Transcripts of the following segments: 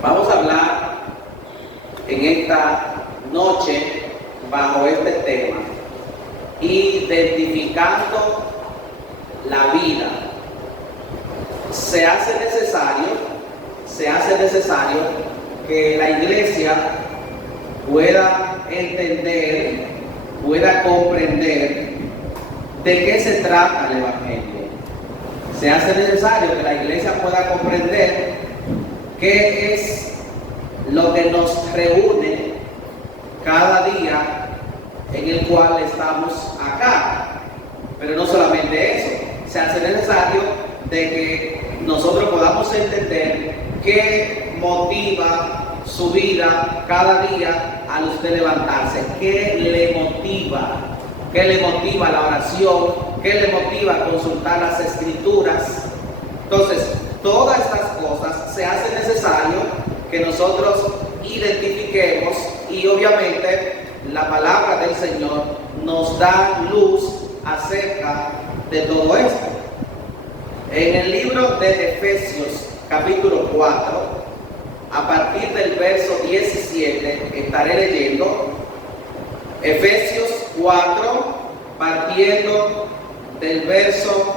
Vamos a hablar en esta noche bajo este tema, identificando la vida. Se hace necesario que la iglesia pueda entender, pueda comprender de qué se trata el Evangelio. Se hace necesario que la iglesia pueda comprender qué es lo que nos reúne cada día en el cual estamos acá. Pero no solamente eso, se hace necesario de que nosotros podamos entender qué motiva su vida cada día al usted levantarse, qué le motiva la oración, qué le motiva consultar las escrituras. Entonces, todas estas cosas se hace necesario que nosotros identifiquemos, y obviamente la palabra del Señor nos da luz acerca de todo esto. En el libro de Efesios capítulo 4, a partir del verso 17, estaré leyendo Efesios 4, partiendo del verso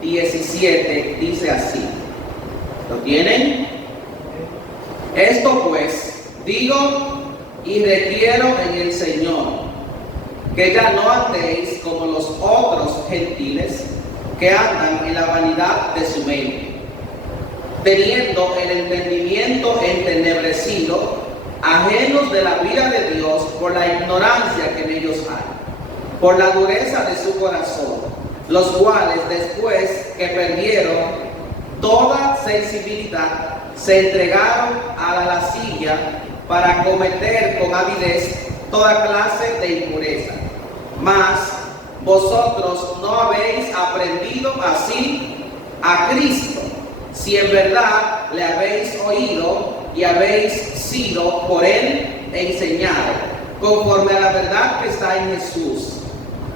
17, dice así. ¿Lo tienen? Esto pues digo y requiero en el Señor, que ya no andéis como los otros gentiles que andan en la vanidad de su mente, teniendo el entendimiento entenebrecido, ajenos de la vida de Dios por la ignorancia que en ellos hay, por la dureza de su corazón, los cuales después que perdieron toda sensibilidad, se entregaron a la lascivia para cometer con avidez toda clase de impureza. Mas vosotros no habéis aprendido así a Cristo, si en verdad le habéis oído y habéis sido por él enseñado, conforme a la verdad que está en Jesús.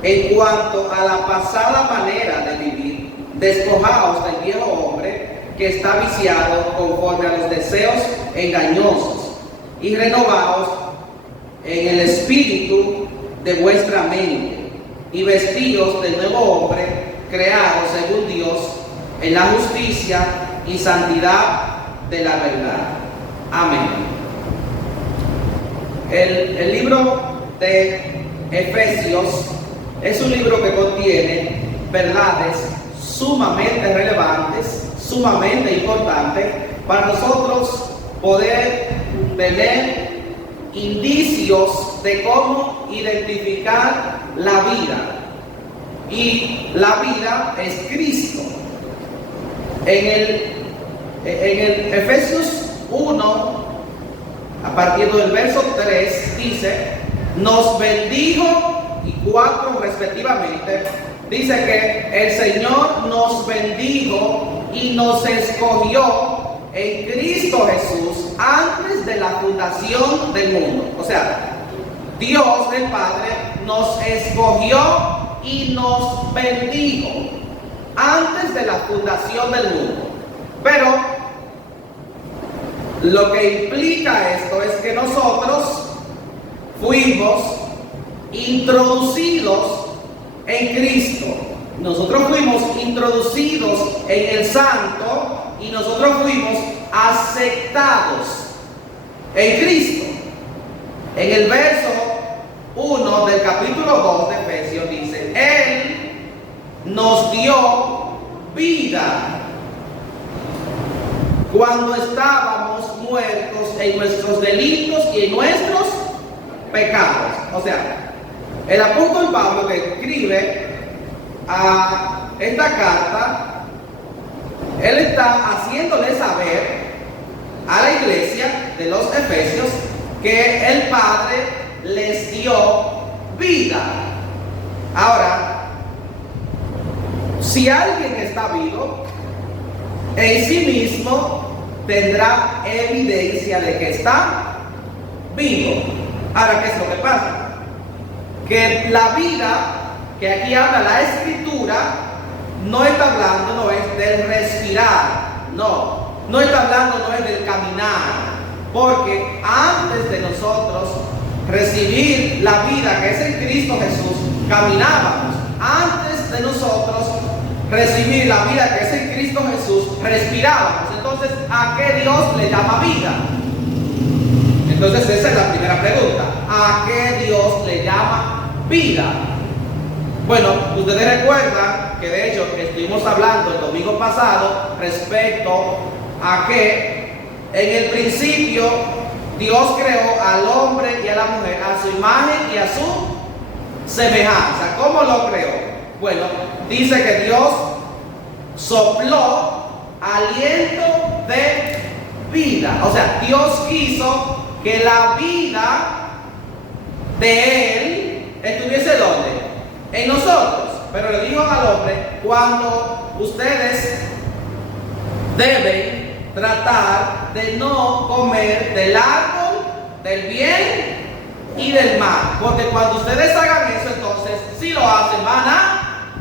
En cuanto a la pasada manera de vivir, despojaos del viejo hombre que está viciado conforme a los deseos engañosos, y renovaos en el espíritu de vuestra mente, y vestidos del nuevo hombre, creado según Dios, en la justicia y santidad de la verdad. Amén. El libro de Efesios es un libro que contiene verdades sumamente relevantes, sumamente importantes para nosotros poder tener indicios de cómo identificar la vida. Y la vida es Cristo. En el Efesios 1, a partir del verso 3, dice, nos bendijo, y 4 respectivamente, dice que el Señor nos bendijo y nos escogió en Cristo Jesús antes de la fundación del mundo. O sea, Dios el Padre nos escogió y nos bendijo antes de la fundación del mundo. Pero lo que implica esto es que nosotros fuimos introducidos en Cristo. Nosotros fuimos introducidos en el Santo y nosotros fuimos aceptados en Cristo. En el verso 1 del capítulo 2 de Efesios dice, Él nos dio vida cuando estábamos muertos en nuestros delitos y en nuestros pecados. O sea, el apóstol Pablo, que escribe a esta carta, él está haciéndole saber a la iglesia de los Efesios que el Padre les dio vida. Ahora, si alguien está vivo, en sí mismo tendrá evidencia de que está vivo. Ahora, ¿qué es lo que pasa? Que la vida que aquí habla la Escritura no está hablando, no es del respirar, no está hablando, no es del caminar, porque antes de nosotros recibir la vida que es en Cristo Jesús, caminábamos. Antes de nosotros recibir la vida que es en Cristo Jesús, respirábamos. Entonces, ¿a qué Dios le llama vida? Entonces, esa es la primera pregunta. ¿A qué Dios le llama vida? Bueno, ustedes recuerdan que de hecho estuvimos hablando el domingo pasado respecto a que en el principio Dios creó al hombre y a la mujer a su imagen y a su semejanza. ¿Cómo lo creó? Bueno, dice que Dios sopló aliento de vida. O sea, Dios quiso que la vida de Él estuviese ¿dónde? En nosotros. Pero le dijo al hombre: cuando ustedes deben tratar de no comer del árbol del bien y del mal, porque cuando ustedes hagan eso, entonces si lo hacen van a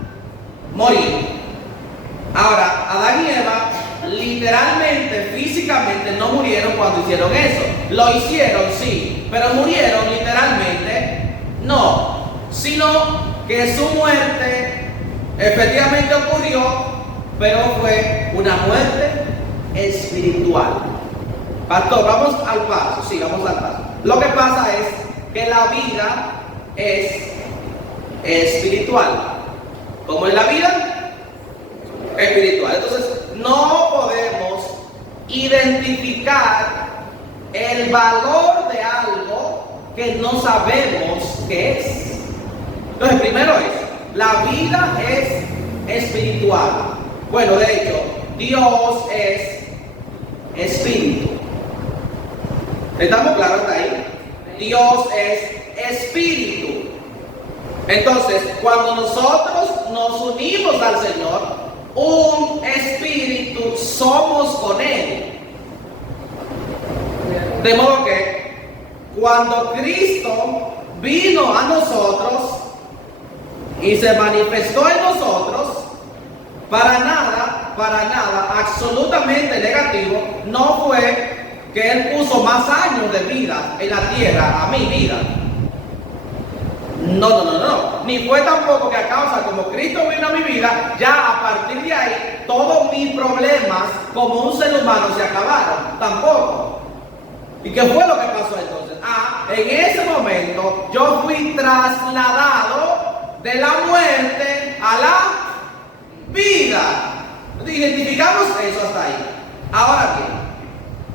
morir. Ahora, Adán y Eva literalmente, físicamente no murieron cuando hicieron eso. Lo hicieron, sí, pero murieron literalmente no, sino que su muerte efectivamente ocurrió, pero fue una muerte espiritual. Pastor, vamos al paso. Sí, vamos al paso. Lo que pasa es que la vida es espiritual. ¿Cómo es la vida? Espiritual. Entonces, no podemos identificar el valor de algo que no sabemos qué es. Entonces, primero es, la vida es espiritual. Bueno, de hecho, Dios es espíritu. ¿Estamos claros hasta ahí? Dios es espíritu. Entonces, cuando nosotros nos unimos al Señor, un espíritu somos con Él. De modo que cuando Cristo vino a nosotros y se manifestó en nosotros, para nada, absolutamente negativo, no fue que Él puso más años de vida en la tierra a mi vida. No. Ni fue tampoco que a causa como Cristo vino a mi vida, ya a partir de ahí todos mis problemas como un ser humano se acabaron. Tampoco. ¿Y qué fue lo que pasó entonces? En ese momento yo fui trasladado de la muerte a la vida. Identificamos eso hasta ahí. Ahora bien,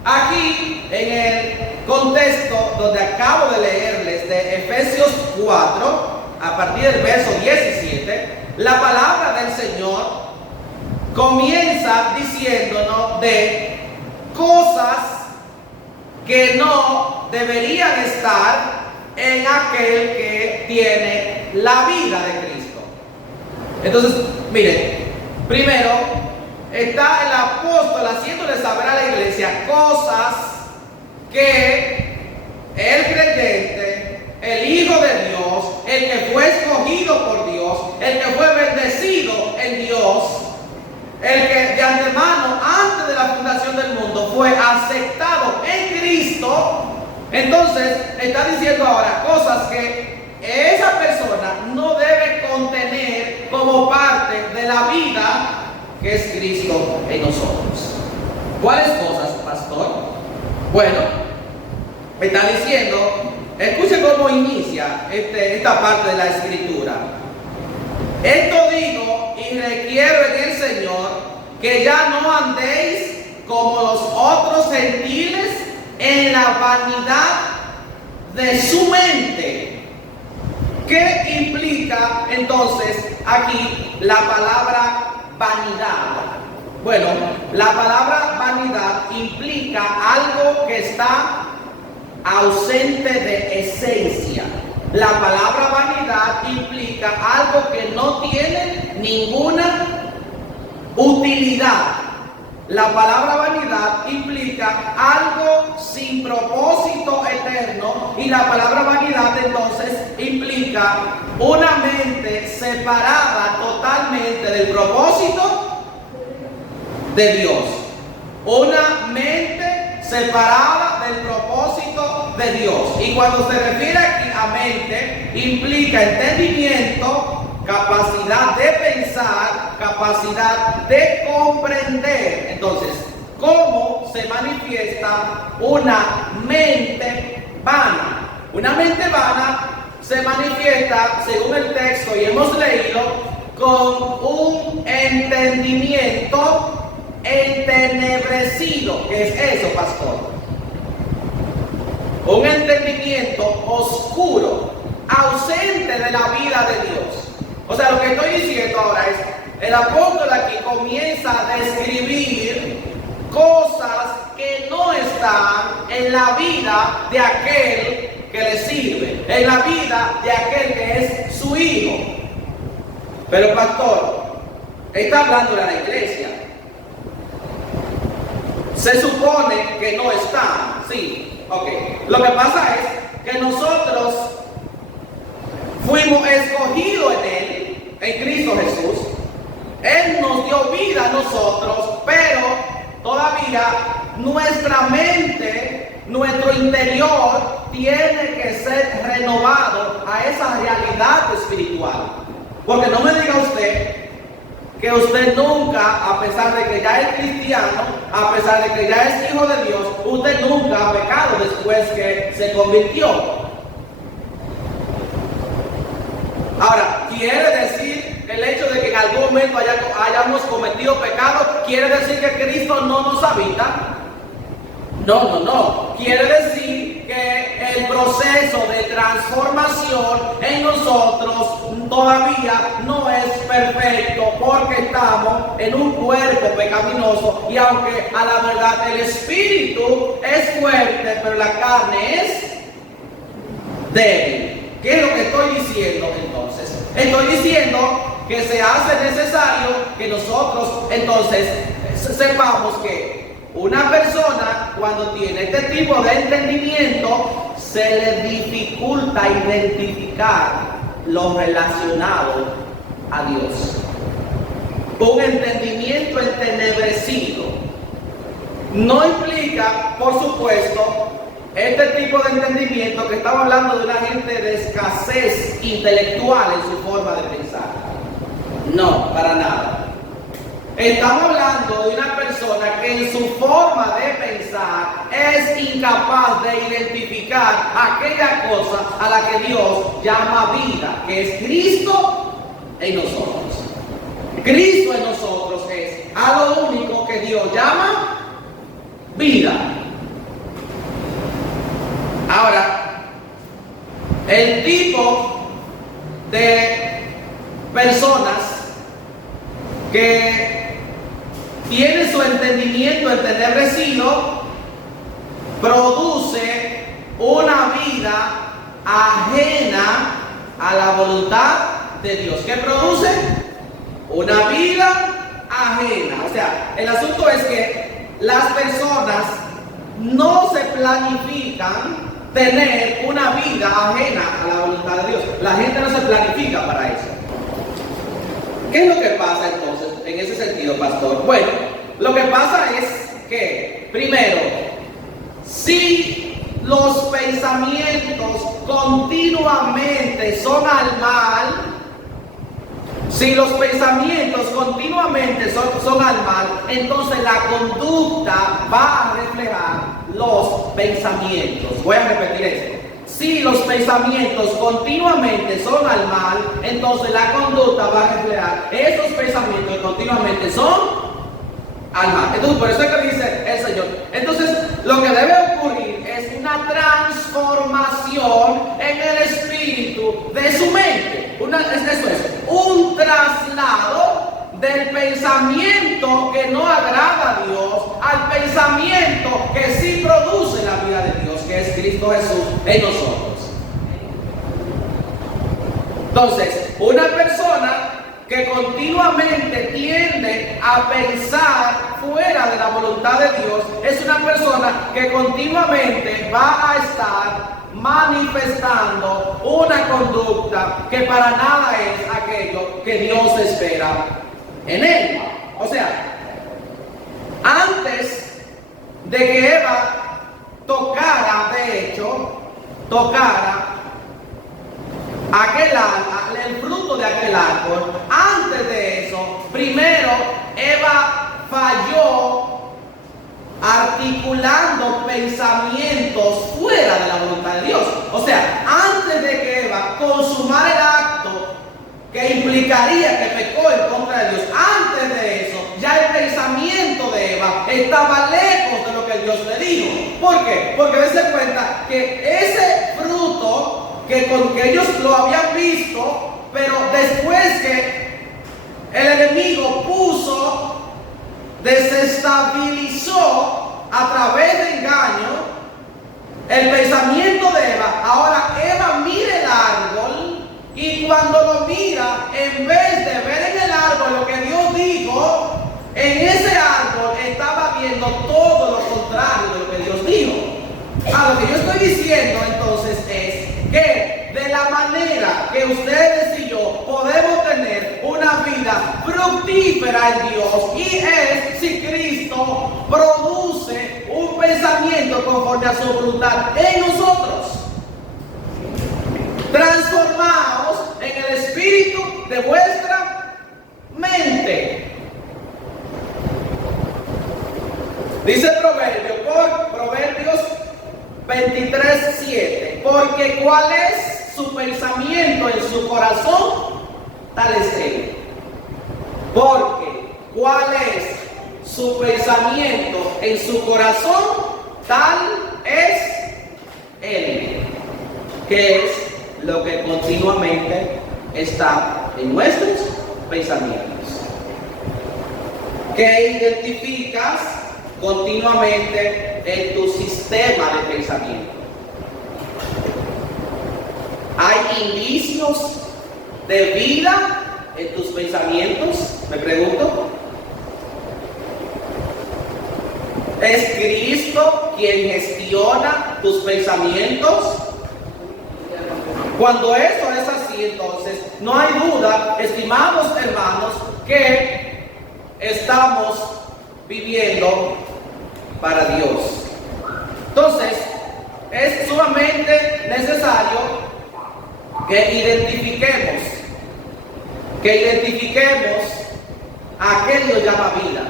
aquí en el contexto donde acabo de leerles de Efesios 4, a partir del verso 17, la palabra del Señor comienza diciéndonos de cosas que no deberían estar en aquel que tiene la vida de Cristo. Entonces, miren, primero está el apóstol haciéndole saber a la iglesia cosas que el creyente, el Hijo de Dios, el que fue escogido por Dios, el que fue bendecido en Dios, el que de antemano, antes de la fundación del mundo, fue aceptado en Cristo. Entonces está diciendo ahora cosas que esa persona no debe contener como parte de la vida que es Cristo en nosotros. ¿Cuáles cosas, pastor? Bueno, me está diciendo, escuche cómo inicia esta parte de la escritura. Esto digo y requiero en el Señor que ya no andéis como los otros gentiles en la vanidad de su mente. ¿Qué implica entonces aquí la palabra vanidad? Bueno, la palabra vanidad implica algo que está ausente de esencia. La palabra vanidad implica algo que no tiene ninguna utilidad. La palabra vanidad implica algo sin propósito eterno, y la palabra vanidad entonces implica una mente separada totalmente del propósito de Dios. Una mente separada del propósito de Dios. Y cuando se refiere aquí a mente, implica entendimiento, capacidad de pensar, capacidad de comprender. Entonces, ¿cómo se manifiesta una mente vana? Una mente vana se manifiesta, según el texto y hemos leído, con un entendimiento entenebrecido. ¿Qué es eso, pastor? Un entendimiento oscuro, ausente de la vida de Dios. O sea, lo que estoy diciendo ahora es, el apóstol aquí comienza a describir cosas que no están en la vida de aquel que le sirve, en la vida de aquel que es su hijo. Pero pastor, está hablando de la iglesia. Se supone que no están, sí, ok. Lo que pasa es que nosotros fuimos escogidos en Él, en Cristo Jesús. Él nos dio vida a nosotros, pero todavía nuestra mente, nuestro interior tiene que ser renovado a esa realidad espiritual. Porque no me diga usted que usted nunca, a pesar de que ya es cristiano, a pesar de que ya es hijo de Dios, usted nunca ha pecado después que se convirtió. Ahora, ¿quiere decir el hecho de que en algún momento hayamos cometido pecado? ¿Quiere decir que Cristo no nos habita? No. Quiere decir que el proceso de transformación en nosotros todavía no es perfecto, porque estamos en un cuerpo pecaminoso, y aunque a la verdad el espíritu es fuerte, pero la carne es débil. ¿Qué es lo que estoy diciendo entonces? Estoy diciendo que se hace necesario que nosotros entonces sepamos que una persona, cuando tiene este tipo de entendimiento, se le dificulta identificar lo relacionado a Dios. Un entendimiento entenebrecido no implica, por supuesto, este tipo de entendimiento que estamos hablando de una gente de escasez intelectual en su forma de pensar. No, para nada. Estamos hablando de una persona que en su forma de pensar es incapaz de identificar aquella cosa a la que Dios llama vida, que es Cristo en nosotros. Cristo en nosotros es a lo único que Dios llama vida. Ahora, el tipo de personas que tienen su entendimiento entenebrecido produce una vida ajena a la voluntad de Dios. ¿Qué produce? Una vida ajena. O sea, el asunto es que las personas no se planifican tener una vida ajena a la voluntad de Dios. La gente no se planifica para eso. ¿Qué es lo que pasa entonces en ese sentido, pastor? Bueno, lo que pasa es que, primero, si los pensamientos continuamente son al mal, si los pensamientos continuamente son al mal, entonces la conducta va a reflejar los pensamientos. Voy a repetir esto. Si los pensamientos continuamente son al mal, entonces la conducta va a reflejar esos pensamientos que continuamente son al mal. Entonces, por eso es que dice el Señor. Entonces, lo que debe ocurrir es una transformación en el espíritu de su mente. Eso es un traslado del pensamiento que no agrada a Dios al pensamiento que sí produce la vida de Dios, que es Cristo Jesús en nosotros. Entonces, una persona que continuamente tiende a pensar fuera de la voluntad de Dios es una persona que continuamente va a estar manifestando una conducta que para nada es aquello que Dios espera en él. O sea, antes de que Eva tocara, de hecho, tocara el fruto de aquel árbol, antes de eso, primero Eva falló articulando pensamientos fuera de la voluntad de Dios. O sea, antes de que Eva consumara el acto que implicaría que pecó en contra de Dios, antes de eso, ya el pensamiento de Eva estaba lejos de lo que Dios le dijo. ¿Por qué? Porque dése cuenta que ese fruto que ellos lo habían visto, pero después que el enemigo desestabilizó a través de engaño el pensamiento de Eva. Ahora Eva mira el árbol y cuando lo mira, en vez de ver en el árbol lo que Dios dijo, en ese árbol estaba viendo todo lo contrario de lo que Dios dijo. Lo que yo estoy diciendo entonces es que de la manera que ustedes y yo podemos tener una vida fructífera en Dios, y es si Cristo produce un pensamiento conforme a su voluntad en nosotros. Transformaos en el espíritu de vuestra mente. Dice Proverbios 23:7, porque cuál es su pensamiento en su corazón, tal es él. Porque cuál es su pensamiento en su corazón, tal es él. Que es lo que continuamente está en nuestros pensamientos. Que identificas continuamente en tu sistema de pensamiento. ¿Hay indicios de vida en tus pensamientos? Me pregunto. ¿Es Cristo quien gestiona tus pensamientos? Cuando eso es así, entonces no hay duda, estimados hermanos, que estamos viviendo para Dios. Entonces, es sumamente necesario que identifiquemos a qué Dios llama vida,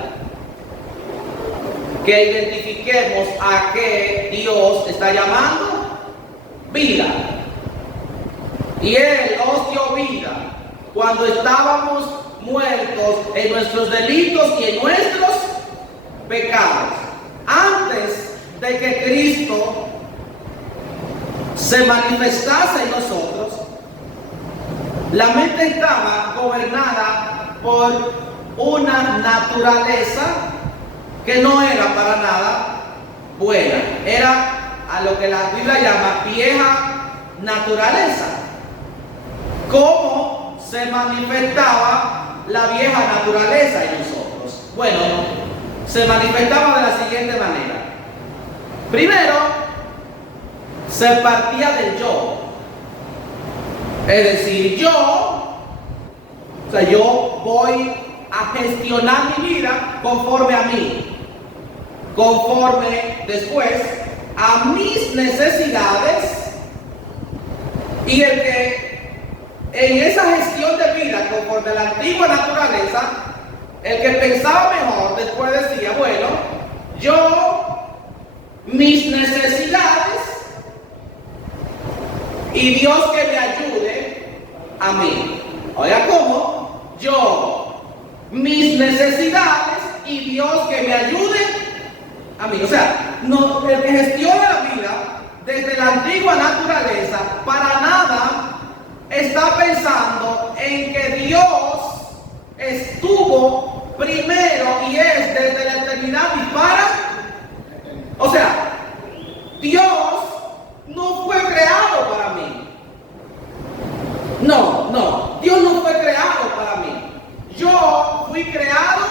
que identifiquemos a qué Dios está llamando vida. Y Él nos dio vida cuando estábamos muertos en nuestros delitos y en nuestros pecados. Antes de que Cristo se manifestase en nosotros, la mente estaba gobernada por una naturaleza que no era para nada buena. Era a lo que la Biblia llama vieja naturaleza. ¿Cómo se manifestaba la vieja naturaleza en nosotros? Bueno, se manifestaba de la siguiente manera. Primero, se partía del yo. Es decir, yo voy a gestionar mi vida conforme a mí, conforme después a mis necesidades, y el que en esa gestión de vida conforme a la antigua naturaleza, el que pensaba mejor después decía, bueno, mis necesidades y Dios que me ayude a mí. Oiga, ¿cómo? Mis necesidades y Dios que me ayude a mí. O sea, el que gestiona la vida desde la antigua naturaleza para nada está pensando en que Dios estuvo primero y es desde la eternidad y para. O sea, Dios no fue creado para mí. No, Dios no fue creado para mí. Yo fui creado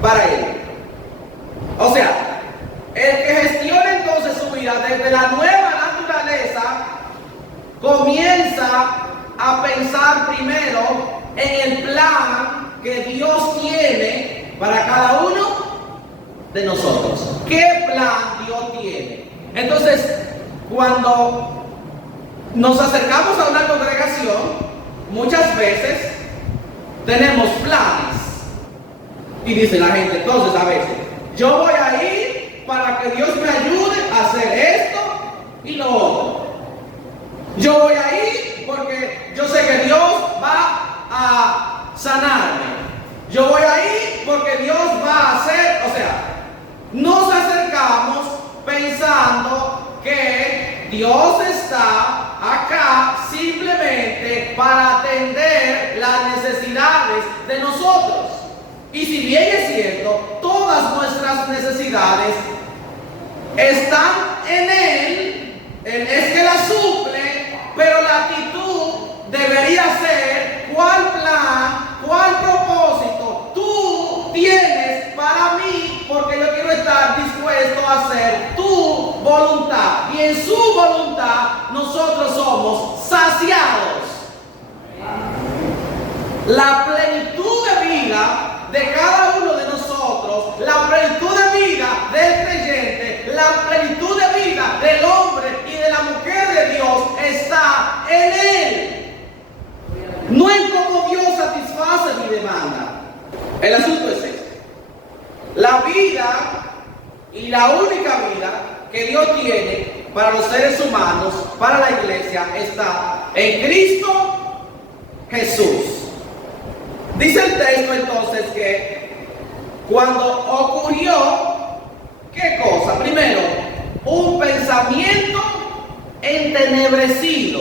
para Él. O sea, el que gestiona entonces su vida desde la nueva naturaleza comienza a pensar primero en el plan que Dios tiene para cada uno de nosotros. ¿Qué plan Dios tiene? Entonces, cuando nos acercamos a una congregación, muchas veces tenemos planes. Y dice la gente, entonces a veces, yo voy a ir para que Dios me ayude a hacer esto y lo otro. Yo voy a ir porque yo sé que Dios va a sanarme. Yo voy a ir porque Dios va a hacer, o sea, nos acercamos pensando que Dios está acá simplemente para atender las necesidades de nosotros. Y si bien es cierto, todas nuestras necesidades están en Él es que las suple, pero la actitud debería ser cuál plan, cuál propósito tú tienes para mí, porque yo quiero estar dispuesto a hacer tu voluntad. Y en su voluntad nosotros somos saciados. La plenitud de vida de cada uno de nosotros, la plenitud de vida del creyente, la plenitud de vida del hombre y de la mujer de Dios está en Él. No en cómo Dios satisface mi demanda. El asunto es este. La vida y la única vida que Dios tiene para los seres humanos, para la iglesia, está en Cristo Jesús. Dice el texto entonces que cuando ocurrió, ¿qué cosa? Primero, un pensamiento entenebrecido.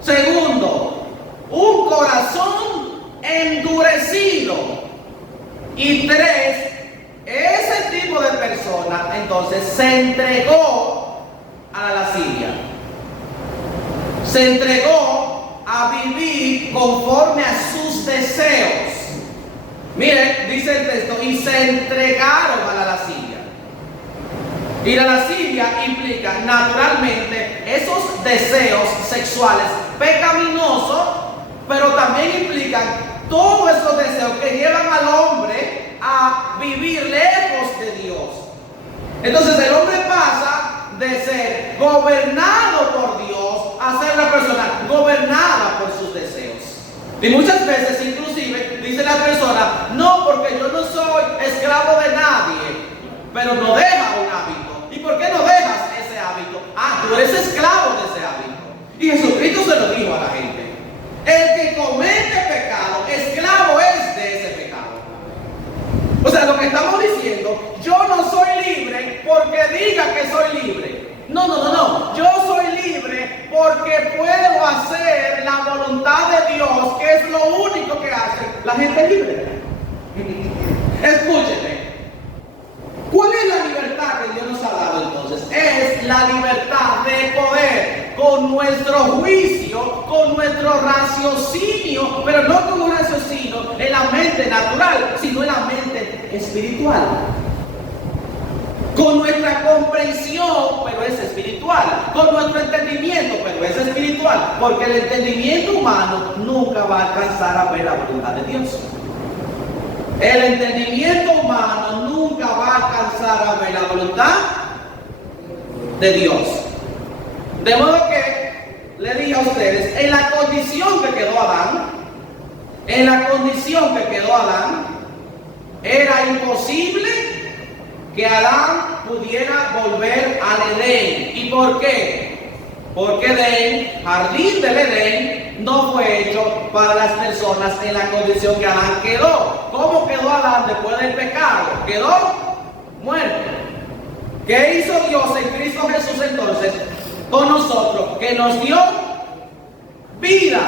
Segundo, un corazón endurecido. Y tres, ese tipo de persona entonces se entregó a la lascivia. Se entregó a vivir conforme a sus deseos. Miren, dice el texto, y se entregaron a la lascivia. Y la lascivia implica naturalmente esos deseos sexuales pecaminosos, pero también implican todos esos deseos que llevan al hombre a vivir lejos de Dios. Entonces el hombre pasa de ser gobernado por Dios a ser una persona gobernada por sus deseos. Y muchas veces inclusive dice la persona, no, porque yo no soy esclavo de nadie, pero no deja un hábito. ¿Y por qué no dejas ese hábito? Ah, tú eres esclavo de ese hábito. Y Jesucristo se lo dijo a la gente. El que comete pecado, esclavo es de ese pecado. O sea, lo que estamos diciendo, yo no soy libre porque diga que soy libre. No. Yo soy libre porque puedo hacer la voluntad de Dios, que es lo único que hace la gente libre. Escúcheme. ¿Cuál es la libertad que Dios nos ha dado entonces? Es la libertad de poder, con nuestro juicio, con nuestro raciocinio, pero no con un raciocinio en la mente natural, sino en la mente espiritual. Con nuestra comprensión, pero es espiritual. Con nuestro entendimiento, pero es espiritual. Porque el entendimiento humano nunca va a alcanzar a ver la voluntad de Dios. El entendimiento humano nunca va a alcanzar a ver la voluntad de Dios. De modo que le dije a ustedes, en la condición que quedó Adán, era imposible que Adán pudiera volver al Edén. ¿Y por qué? Porque Edén, jardín del Edén, no fue hecho para las personas en la condición que Adán quedó. ¿Cómo quedó Adán después del pecado? Quedó muerto. ¿Qué hizo Dios en Cristo Jesús entonces con nosotros? Que nos dio vida.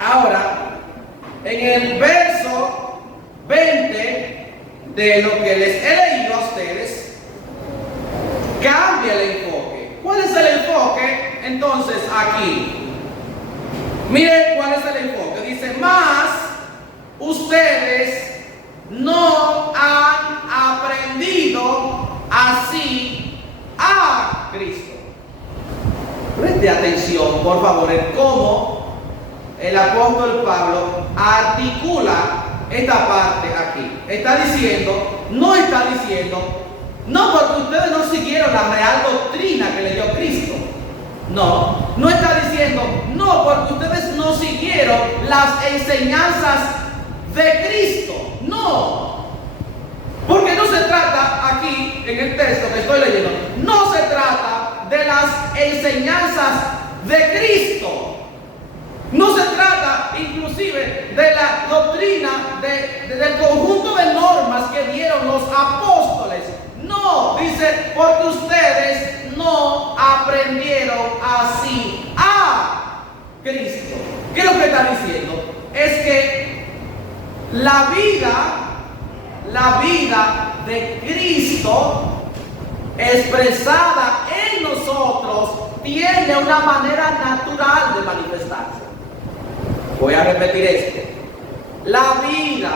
Ahora, en el verso 20 de lo que les he leído a ustedes, cambia el enfoque. ¿Cuál es el enfoque entonces aquí? Miren cuál es el enfoque. Dice, más ustedes no han aprendido así a Cristo. Preste atención, por favor, en cómo el apóstol Pablo articula esta parte aquí. No está diciendo, No porque ustedes no siguieron la real doctrina que le dio Cristo. No, no está diciendo, no porque ustedes no siguieron las enseñanzas de Cristo. No, porque no se trata aquí, en el texto que estoy leyendo, no se trata de las enseñanzas de Cristo. No se trata inclusive de la doctrina del conjunto de normas que dieron los apóstoles. No, dice, porque ustedes no aprendieron así a Cristo. ¿Qué es lo que está diciendo? Es que la vida de Cristo expresada en nosotros tiene una manera natural de manifestarse. Voy a repetir esto. La vida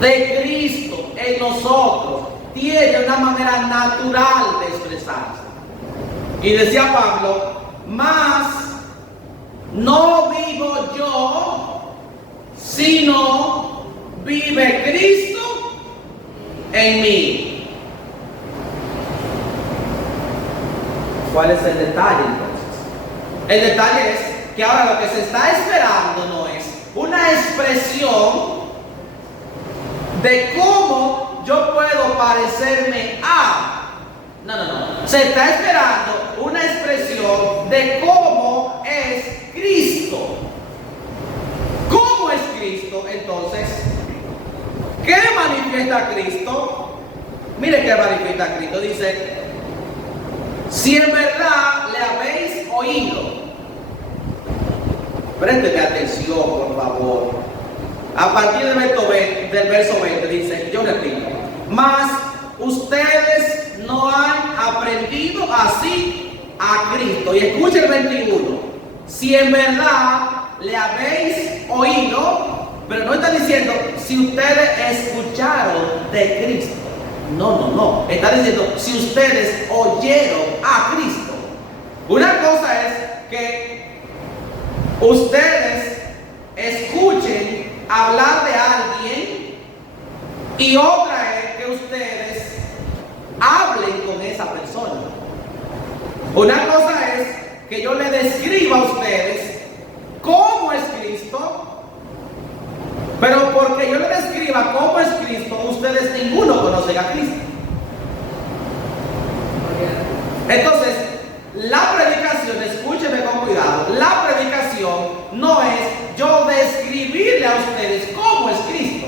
de Cristo en nosotros tiene una manera natural de expresarse. Y decía Pablo, mas no vivo yo, sino vive Cristo en mí. ¿Cuál es el detalle entonces? El detalle es que ahora lo que se está esperando no es una expresión de cómo yo puedo parecerme a. No. Se está esperando una expresión de cómo es Cristo. ¿Cómo es Cristo entonces? ¿Qué manifiesta Cristo? Mire qué manifiesta Cristo. Dice, si en verdad le habéis oído. Présteme atención, por favor. A partir del verso 20 dice, yo repito, mas ustedes no han aprendido así a Cristo. Y escuche el 21. Si en verdad le habéis oído, pero no está diciendo si ustedes escucharon de Cristo. No. Está diciendo si ustedes oyeron a Cristo. Una cosa es que ustedes escuchen hablar de alguien y otra es que ustedes hablen con esa persona. Una cosa es que yo le describa a ustedes cómo es Cristo, pero porque yo le describa cómo es Cristo, ustedes ninguno conocen a Cristo. Entonces, la predicación, escúcheme con cuidado, la predicación no es yo describirle a ustedes cómo es Cristo.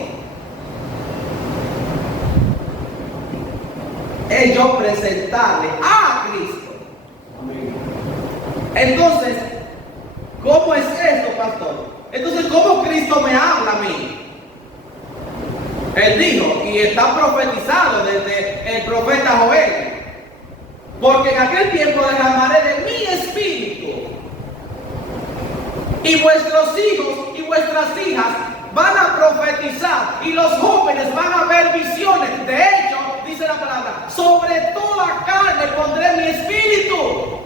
Es yo presentarle a Cristo. Entonces, ¿cómo es esto, pastor? Entonces, ¿cómo Cristo me habla a mí? Él dijo, y está profetizado desde el profeta Joel, porque en aquel tiempo derramaré de mi espíritu, y vuestros hijos y vuestras hijas van a profetizar, y los jóvenes van a ver visiones. De hecho, dice la palabra, sobre toda carne pondré mi espíritu.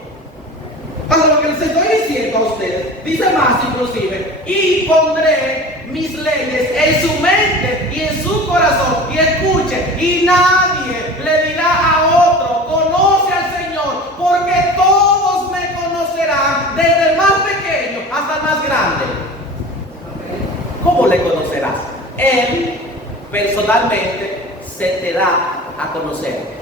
Para lo que les estoy diciendo a ustedes, dice más inclusive, y pondré mis leyes en su mente y en su corazón. Y escuche, y nadie le dirá a otro, conoce al Señor, porque todos me conocerán, desde el más pequeño hasta el más grande. ¿Cómo le conocerás? Él personalmente se te da a conocer.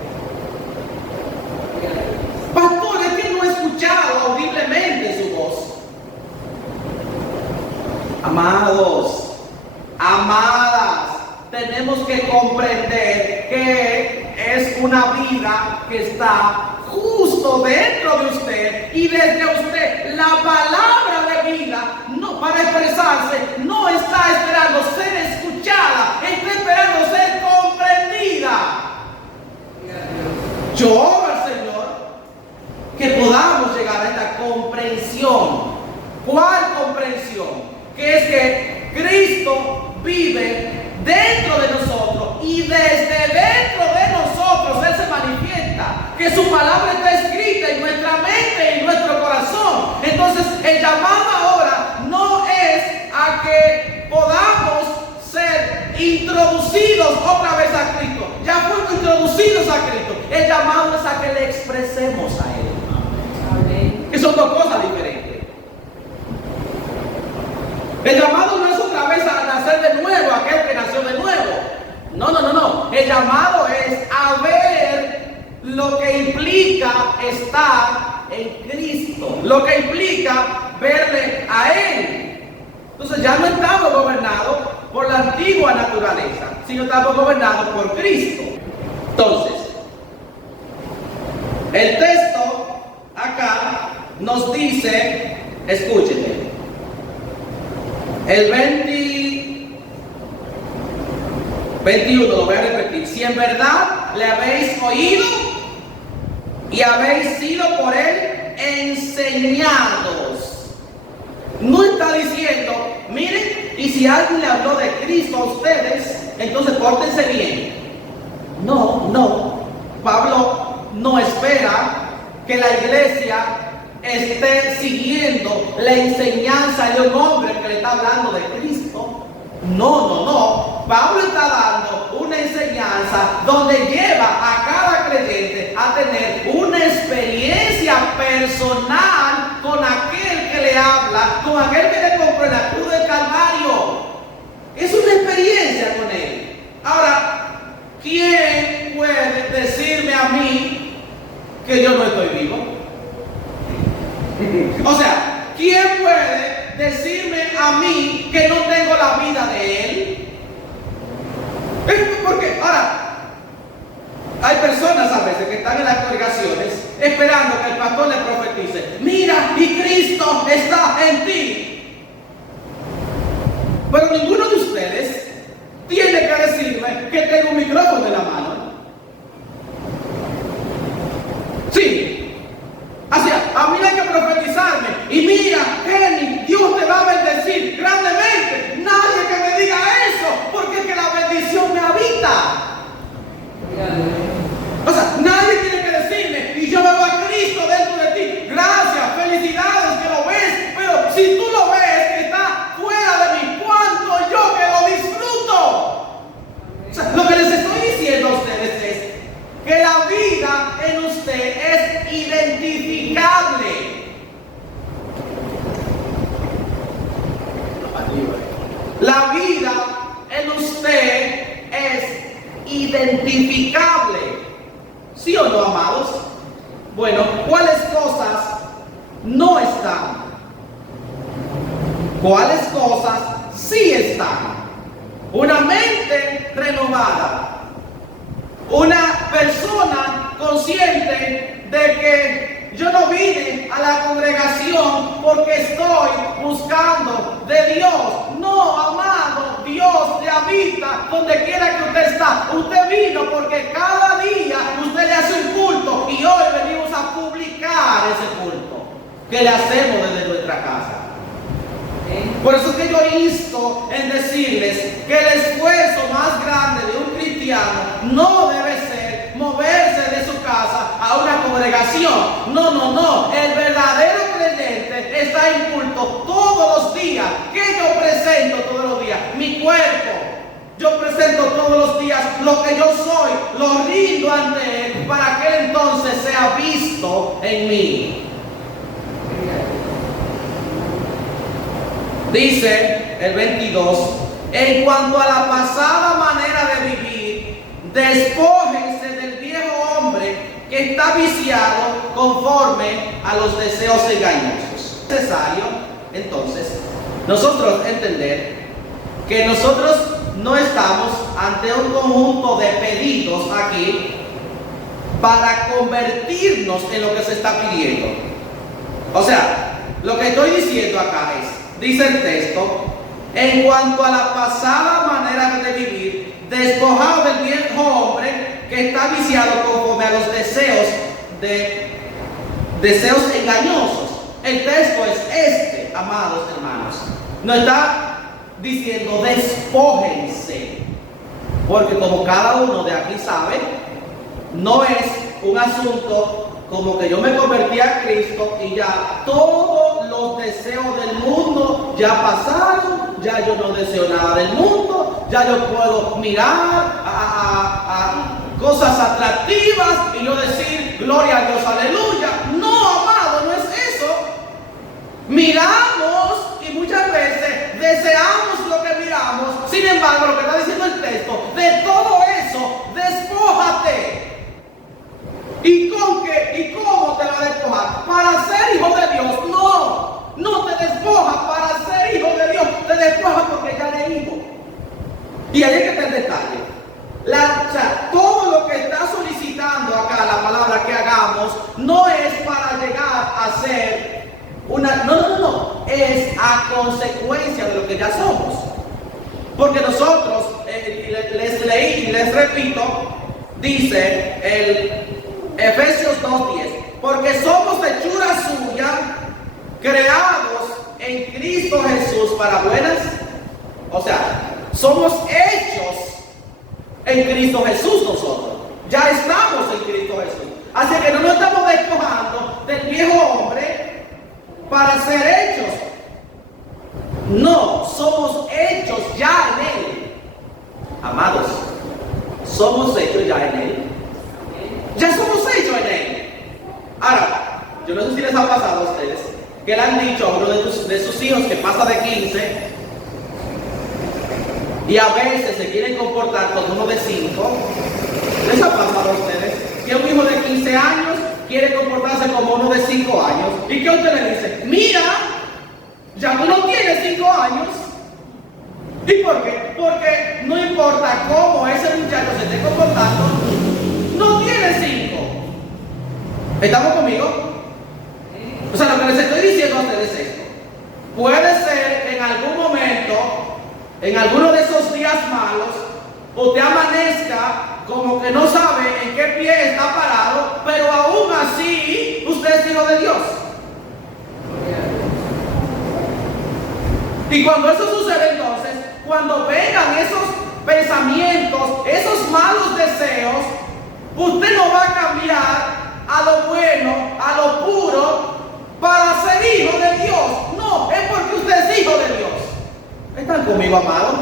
Pastor, es que no he escuchado audiblemente su voz. Amados, amadas, tenemos que comprender que es una vida que está justo dentro de usted, y desde usted la palabra de vida para expresarse no está esperando ser escuchada, está esperando ser comprendida. Yo oro al Señor que podamos llegar a esta comprensión. ¿Cuál comprensión? Que es que Cristo vive dentro de nosotros, y desde dentro de nosotros Él se manifiesta, que su palabra está escrita en nuestra mente y en nuestro corazón. Entonces el llamado ahora no es a que podamos ser introducidos otra vez a Cristo. Ya fuimos introducidos conducirnos a Cristo. El llamado es a que le expresemos a Él. Amén. Que son dos cosas diferentes. El llamado no es otra vez a nacer de nuevo, aquel que nació de nuevo. No. El llamado es a ver lo que implica estar en Cristo, lo que implica verle a Él. Entonces ya no estamos gobernados por la antigua naturaleza, sino estamos gobernados por Cristo. Entonces, el texto acá nos dice, escúchenme, el 21 lo voy a repetir: si en verdad le habéis oído y habéis sido por Él enseñados. No está diciendo, miren, y si alguien le habló de Cristo a ustedes, entonces pórtense bien. No. Pablo no espera que la iglesia esté siguiendo la enseñanza de un hombre que le está hablando de Cristo. No. Pablo está dando una enseñanza donde lleva a cada creyente a tener una experiencia personal con aquel que le habla, con aquel que le compró en la cruz del Calvario. Es una experiencia con él. Ahora, ¿quién puede decirme a mí que yo no estoy vivo? O sea, ¿quién puede decirme a mí que no tengo la vida de Él? Porque ahora hay personas a veces que están en las congregaciones esperando que el pastor le profetice: mira, y Cristo está en ti. Pero ninguno de ustedes tiene que decirme que tengo un micrófono en la mano. Sí. Así, a mí hay que profetizarme. Y mira, Kenny, Dios te va a bendecir grandemente. Nadie que me diga eso, porque es que la bendición me habita. O sea, nadie tiene que decirme, y yo veo a Cristo dentro de ti. Gracias, felicidades que lo ves. Pero si tú lo ves que está fuera de mí, ¿cuánto yo que lo disfruto? O sea, lo que les estoy diciendo a ustedes es que la vida en usted es identificable. La vida en usted es identificable. ¿Sí o no, amados? Bueno, ¿cuáles cosas no están? ¿Cuáles cosas sí están? Una mente renovada. Una persona consciente de que yo no vine a la congregación porque estoy buscando de Dios. No, amado, Dios le habita donde quiera que usted está. Usted vino porque cada día usted le hace un culto, y hoy venimos a publicar ese culto que le hacemos desde nuestra casa. Por eso es que yo insto en decirles que el esfuerzo más grande de un cristiano no debe ser moverse de su casa a una congregación. No. El verdadero creyente está en culto todos los días. ¿Qué yo presento todos los días? Mi cuerpo. Yo presento todos los días lo que yo soy, lo rindo ante Él para que Él entonces sea visto en mí. Dice el 22, en cuanto a la pasada manera de vivir, despójense del viejo hombre que está viciado conforme a los deseos engañosos. Es necesario, entonces, nosotros entender que nosotros no estamos ante un conjunto de pedidos aquí para convertirnos en lo que se está pidiendo. O sea, lo que estoy diciendo acá es, dice el texto, en cuanto a la pasada manera de vivir, despojado del viejo hombre que está viciado conforme a los deseos engañosos. El texto es este, amados hermanos. No está diciendo despójense, porque como cada uno de aquí sabe, no es un asunto como que yo me convertí a Cristo y ya todos los deseos del mundo ya pasaron, ya yo no deseo nada del mundo, ya yo puedo mirar cosas atractivas y yo decir, gloria a Dios, aleluya. No, amado, no es eso. Miramos y muchas veces deseamos lo que miramos. Sin embargo, lo que está diciendo el texto, de todo eso, despójate. ¿Y con qué? ¿Y cómo te va a despojar? ¿Para ser hijo de Dios? No, no te despojas para ser hijo de Dios. Te despojas porque ya eres hijo. Y ahí es que está el detalle. O sea, todo lo que está solicitando acá la palabra que hagamos no es para llegar a ser una... No. Es a consecuencia de lo que ya somos. Porque nosotros, les leí y les repito, dice el Efesios 2:10, porque somos hechura suya, creados en Cristo Jesús para buenas. O sea, somos hechos en Cristo Jesús nosotros. Ya estamos en Cristo Jesús. Así que no nos estamos despojando del viejo hombre para ser hechos. No, somos hechos ya en Él. Amados, somos hechos ya en Él. Ya somos hechos en Él. Ahora, yo no sé si les ha pasado a ustedes que le han dicho a uno de sus hijos que pasa de 15 y a veces se quieren comportar como uno de 5. ¿Les ha pasado a ustedes que un hijo de 15 años quiere comportarse como uno de 5 años? ¿Y qué usted le dice? Mira, ya tú no tienes 5 años. ¿Y por qué? Porque no importa cómo ese muchacho se esté comportando, no tiene 5. ¿Estamos conmigo? O sea, lo que les estoy diciendo a ustedes es esto. Puede ser en algún momento, en alguno de esos días malos, usted amanezca como que no sabe en qué pie está parado, pero aún así usted es hijo de Dios. Y cuando eso sucede, entonces, cuando vengan esos pensamientos, esos malos deseos, usted no va a cambiar a lo bueno, a lo puro, para ser hijo de Dios. No, es porque usted es hijo de Dios. ¿Están conmigo, amados?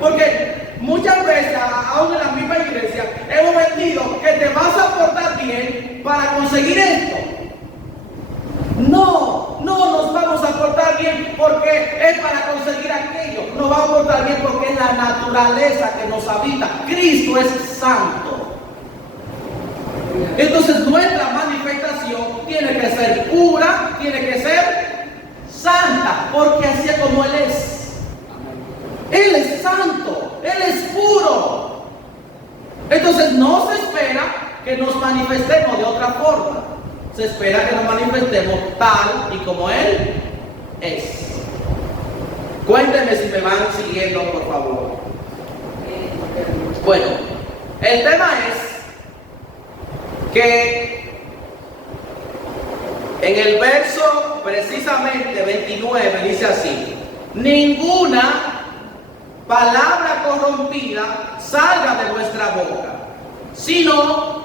Porque muchas veces, aún en la misma iglesia, hemos vendido que te vas a portar bien para conseguir esto. No nos vamos a portar bien porque es para conseguir aquello. Nos vamos a portar bien porque es la naturaleza que nos habita. Cristo es santo. Entonces nuestra manifestación tiene que ser pura, tiene que ser santa, porque así es como Él es. Él es santo, Él es puro. Entonces no se espera que nos manifestemos de otra forma. Se espera que nos manifestemos tal y como Él es. Cuéntenme si me van siguiendo, por favor. Bueno, el tema es que en el verso precisamente 29 dice así: ninguna palabra corrompida salga de vuestra boca, sino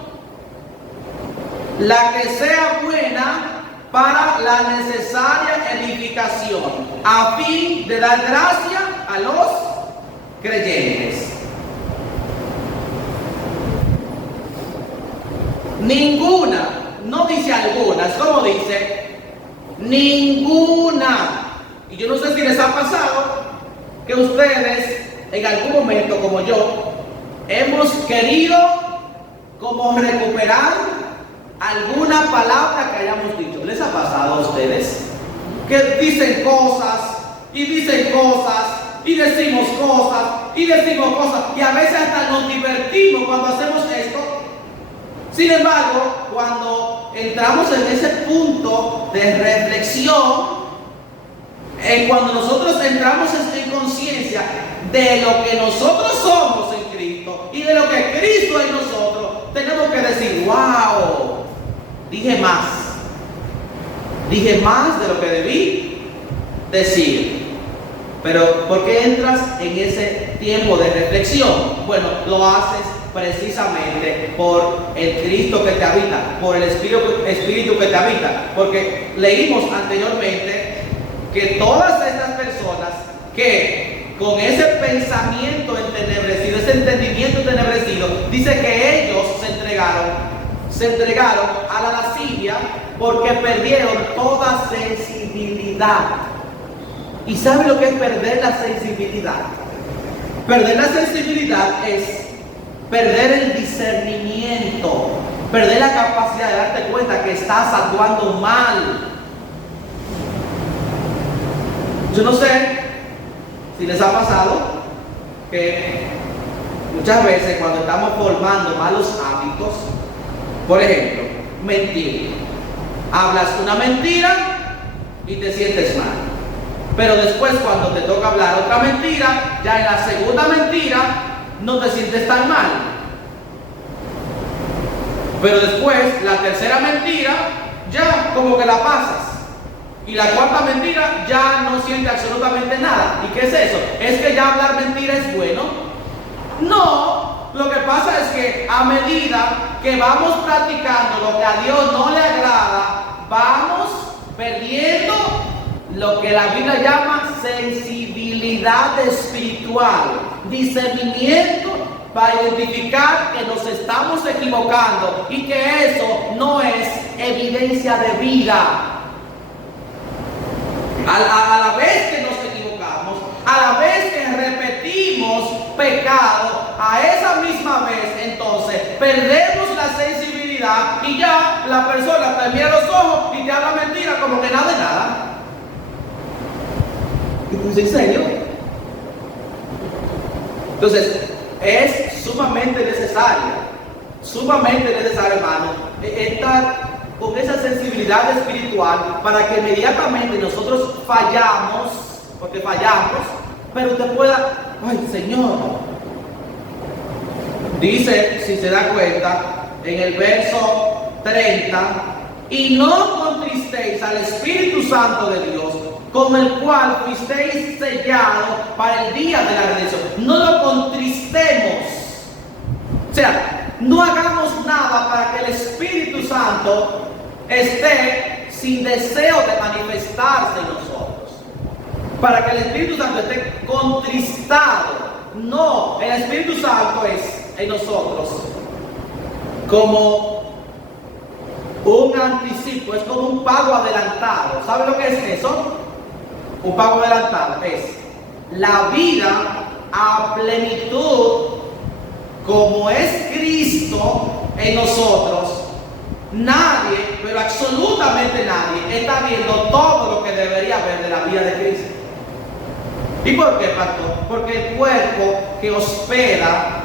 la que sea buena para la necesaria edificación, a fin de dar gracia a los creyentes. Ninguna, no dice algunas, como dice ninguna. Y yo no sé si les ha pasado que ustedes en algún momento, como yo, hemos querido como recuperar alguna palabra que hayamos dicho. ¿Les ha pasado a ustedes? Que dicen cosas y dicen cosas y decimos cosas y decimos cosas y a veces hasta nos divertimos cuando hacemos esto. Sin embargo, cuando entramos en ese punto de reflexión, cuando nosotros entramos en conciencia de lo que nosotros somos en Cristo y de lo que Cristo es en nosotros, tenemos que decir: wow, dije más de lo que debí decir. Pero ¿por qué entras en ese tiempo de reflexión? Bueno, lo haces precisamente por el Cristo que te habita, por el Espíritu que te habita, porque leímos anteriormente que todas estas personas que con ese pensamiento entenebrecido, ese entendimiento entenebrecido, dice que ellos se entregaron a la lascivia porque perdieron toda sensibilidad. ¿Y sabe lo que es perder la sensibilidad? Perder la sensibilidad es perder el discernimiento, perder la capacidad de darte cuenta que estás actuando mal. Yo no sé si les ha pasado que muchas veces cuando estamos formando malos hábitos, por ejemplo, mentir. Hablas una mentira y te sientes mal. Pero después cuando te toca hablar otra mentira, ya en la segunda mentira no te sientes tan mal. Pero después, la tercera mentira, ya como que la pasas. Y la cuarta mentira, ya no sientes absolutamente nada. ¿Y qué es eso? ¿Es que ya hablar mentira es bueno? No, lo que pasa es que a medida que vamos practicando lo que a Dios no le agrada, vamos perdiendo lo que la Biblia llama sensibilidad espiritual, discernimiento para identificar que nos estamos equivocando y que eso no es evidencia de vida. A la vez que nos equivocamos, a la vez que repetimos pecado, a esa misma vez entonces perdemos la sensibilidad y ya la persona te mira los ojos y te habla mentira como que nada de nada. ¿En serio? Entonces, es sumamente necesario, hermano, estar con esa sensibilidad espiritual para que inmediatamente nosotros fallamos, pero usted pueda, ay Señor, dice, si se da cuenta, en el verso 30, y no contristéis al Espíritu Santo de Dios, con el cual fuisteis sellados para el día de la redención. No lo contristemos. O sea, no hagamos nada para que el Espíritu Santo esté sin deseo de manifestarse en nosotros. Para que el Espíritu Santo esté contristado. No, el Espíritu Santo es en nosotros como un anticipo, es como un pago adelantado. ¿Sabe lo que es eso? Un pago adelantado es la vida a plenitud como es Cristo en nosotros. Nadie, pero absolutamente nadie, está viendo todo lo que debería ver de la vida de Cristo. ¿Y por qué, pastor? Porque el cuerpo que hospeda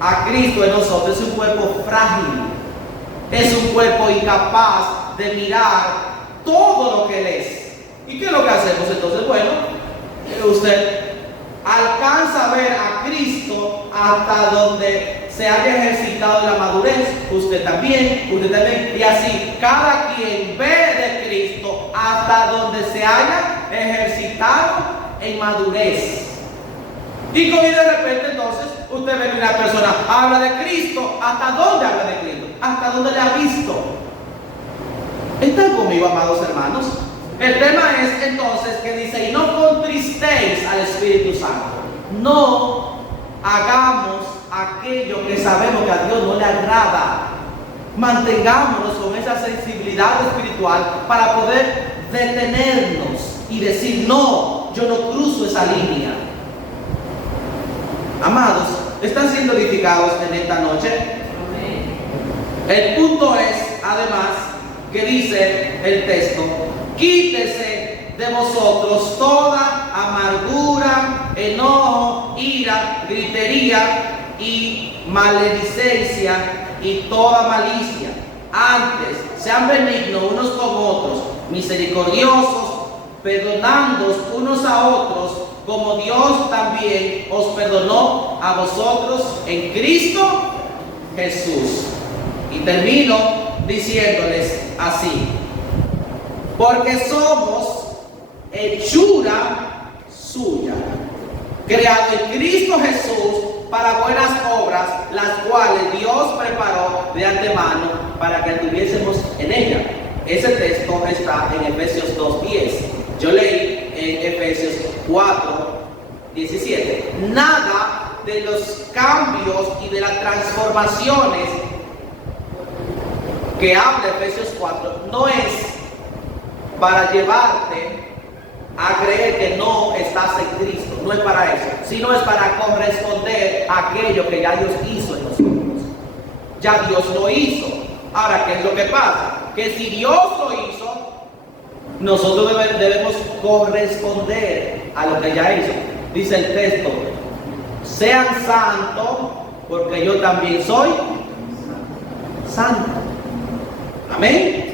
a Cristo en nosotros es un cuerpo frágil, es un cuerpo incapaz de mirar todo lo que Él es. ¿Y qué es lo que hacemos entonces? Bueno, usted alcanza a ver a Cristo hasta donde se haya ejercitado en la madurez, usted también, y así cada quien ve de Cristo hasta donde se haya ejercitado en madurez. Y de repente entonces usted ve que una persona habla de Cristo, ¿hasta dónde habla de Cristo? Hasta donde le ha visto. ¿Están conmigo, amados hermanos? El tema es entonces que dice, y no contristéis al Espíritu Santo. No hagamos aquello que sabemos que a Dios no le agrada. Mantengámonos con esa sensibilidad espiritual para poder detenernos y decir, no, yo no cruzo esa línea. Amados, ¿están siendo edificados en esta noche? El punto es, además, que dice el texto, quítese de vosotros toda amargura, enojo, ira, gritería y maledicencia y toda malicia. Antes, sean benignos unos con otros, misericordiosos, perdonándoos unos a otros, como Dios también os perdonó a vosotros en Cristo Jesús. Y termino diciéndoles así, porque somos hechura suya, creado en Cristo Jesús para buenas obras, las cuales Dios preparó de antemano para que anduviésemos en ella. Ese texto está en Efesios 2:10. Yo leí en Efesios 4:17 17. Nada de los cambios y de las transformaciones que habla Efesios 4 no es para llevarte a creer que no estás en Cristo, no es para eso, sino es para corresponder a aquello que ya Dios hizo en nosotros. Ya Dios lo hizo. Ahora, ¿qué es lo que pasa? Que si Dios lo hizo, nosotros debemos corresponder a lo que ya hizo. Dice el texto: sean santos porque yo también soy santo. Amén.